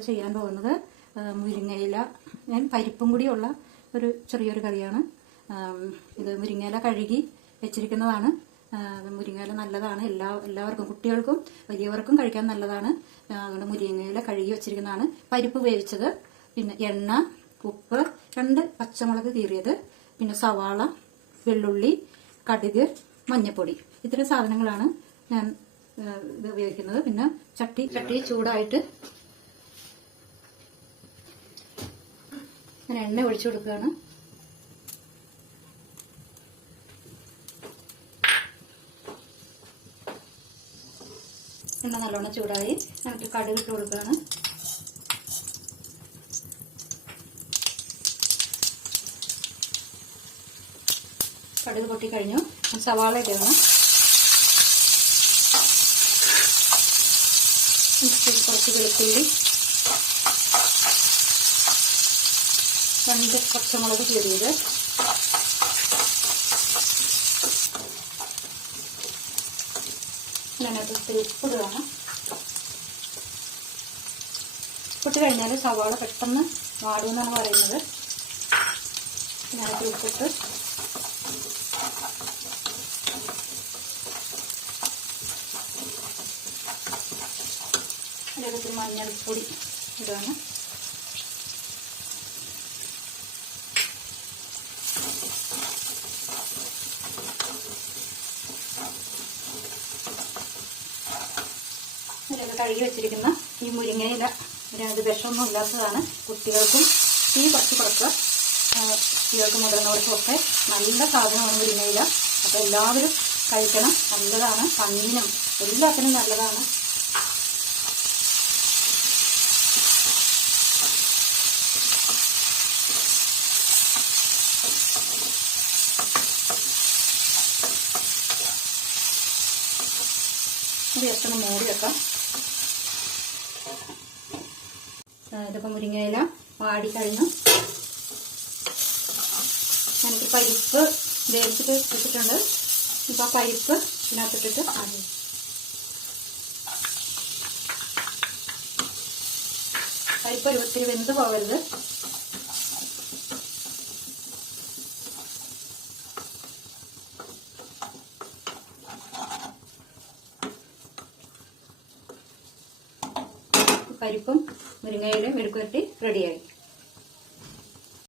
നമ്മളിവിടെ ചെയ്യാൻ പോകുന്നത് മുരിങ്ങയില, ഞാൻ പരിപ്പും കൂടിയുള്ള ഒരു ചെറിയൊരു കറിയാണ്. ഇത് മുരിങ്ങയില കഴുകി വെച്ചിരിക്കുന്നതാണ്. മുരിങ്ങയില നല്ലതാണ്, എല്ലാവർക്കും, കുട്ടികൾക്കും വലിയവർക്കും കഴിക്കാൻ നല്ലതാണ്. അതുകൊണ്ട് മുരിങ്ങയില കഴുകി വെച്ചിരിക്കുന്നതാണ്. പരിപ്പ് വേവിച്ചത്, പിന്നെ എണ്ണ, ഉപ്പ്, 2 പച്ചമുളക് കീറിയത്, പിന്നെ സവാള, വെള്ളുള്ളി, കടുക്, മഞ്ഞപ്പൊടി, ഇത്തരം സാധനങ്ങളാണ് ഞാൻ ഇത് ഉപയോഗിക്കുന്നത്. പിന്നെ ചട്ടി ചൂടായിട്ട് ഞാൻ എണ്ണ ഒഴിച്ചു കൊടുക്കുകയാണ്. എണ്ണ നല്ലോണം ചൂടായി നമുക്ക് കടുക് ഇട്ട് കൊടുക്കുകയാണ്. കടുക് പൊട്ടിക്കഴിഞ്ഞു. സവാള ഇടണം. കുറച്ച് വെളുത്തുള്ളി, 2 പച്ചമുളക് കീറിയത്, അതിനകത്ത് ഇത്തിരി ഉപ്പിടുകയാണ്. ഉപ്പിട്ട് കഴിഞ്ഞാൽ സവാള പെട്ടെന്ന് വാടുമെന്നാണ് പറയുന്നത്. അതിനകത്ത് ഉപ്പിട്ട് ഇതിനകത്ത് മഞ്ഞൾപ്പൊടി ഇടുകയാണ്. ഇതിലൊക്കെ കഴുകി വെച്ചിരിക്കുന്ന ഈ മുരിങ്ങയില, ഇതിനകത്ത് വിഷമൊന്നും ഇല്ലാത്തതാണ്. കുട്ടികൾക്കും തീ കുറച്ച് കുറക്കുക, കുട്ടികൾക്കും മുതിർന്നവർക്കും ഒക്കെ നല്ല സാധനമാണ് മുരിങ്ങയില. അപ്പോൾ എല്ലാവരും കഴിക്കണം, നല്ലതാണ്. കണ്ണിനും എല്ലാത്തിനും നല്ലതാണ്. ഇത് ജസ്റ്റ് ഒന്ന് മൂടി വെക്കാം. ഇതിപ്പോൾ മുരിങ്ങയില വാടിക്കഴിഞ്ഞു. എനിക്ക് പരിപ്പ് വേവിച്ചിട്ട് വെച്ചിട്ടുണ്ട്. ഇപ്പോൾ ആ പരിപ്പ് ഇതിനകത്തിട്ടിട്ട് പരിപ്പ് ഒത്തിരി വെന്ത് പോകരുത്. പരിപ്പും മുരിങ്ങയിലയും മെഴുക്കുവരട്ടി റെഡിയായി.